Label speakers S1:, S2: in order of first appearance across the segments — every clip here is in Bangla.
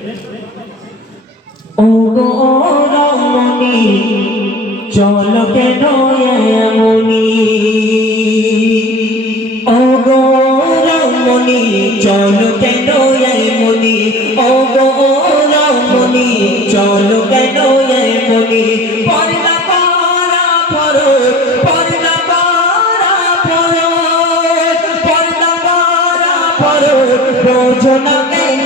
S1: ও গো রমণী, চল কেন এমনি ও গো রমণী, চল কেন এমনি ও গো রমণী, চল কেন এমনি পর্দা পারা পরো পর্দা পারা পরো পর্দা পারা পরো বোঝো না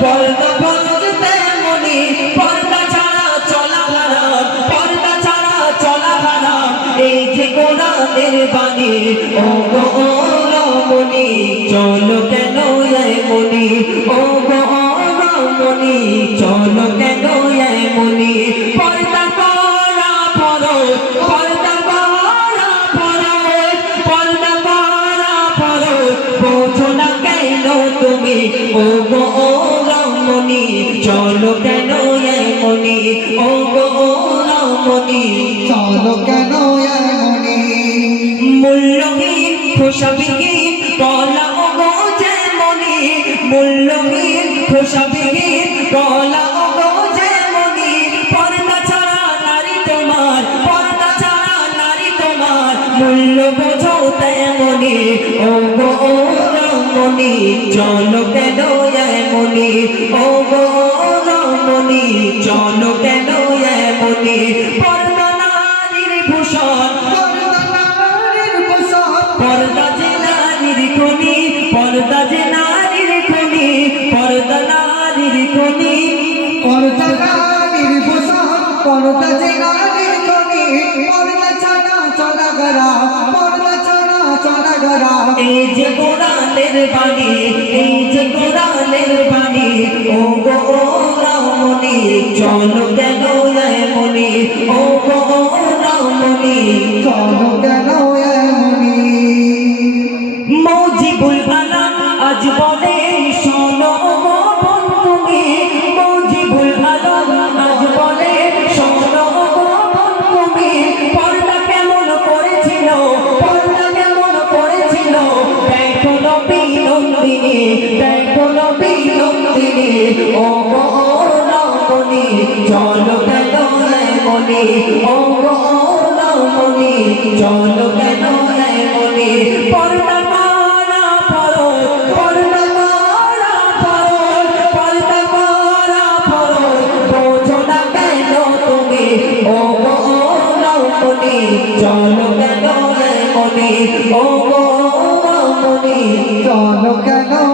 S1: পর্দা ফরজ তেমনি পর্দা ছাড়া চলা এই যে কোরআনের বাণী, ও গো এমনি ও গো রমণী, চলো কেন তুমি ও গো রমণী চলো কেন এমনি ও গো রমণী
S2: চলো কেন এমনি
S1: মূল্যহীন খোসাবিহীন কলা ও গো যেমনি। মূল্যহীন খোসাবিহীন কলা ও নারী তোমার, পর্দা নারী তোমার। মূল্য বোঝো তেমনি। ও গো রমণী চলো কেন এমনি? ও গো রমণী চলো কেন এমনি? পর্দা নারীর ভূষণ
S2: পর্দার বসত
S1: পর্দা যে নারীর খনি পর্দা যে নারীর খনি পর্দা নারীর খনি।
S2: পর্দা নারীর বসত পর্দা যে নারীর কনি পর্দা ছাড়া চলা গরা
S1: এই যে কোরআনের বাণী, এই যে কোরআনের বাণী ও গো রামনি চলো কেন এমনি? ও গো রামনি
S2: চলো কেন এমনি?
S1: মৌজিবুল আলম আজ বলে নন্দিনী দেখো নবী নন্দিনী ও গো রমণী চলো কেন এমনি? ও গো রমণী চলো কেন এমনি? পর্দা মারা পরো পর্দা মারা পরো পর্দা মারা পরো, বোঝো না কেন ও গো রমণী চলো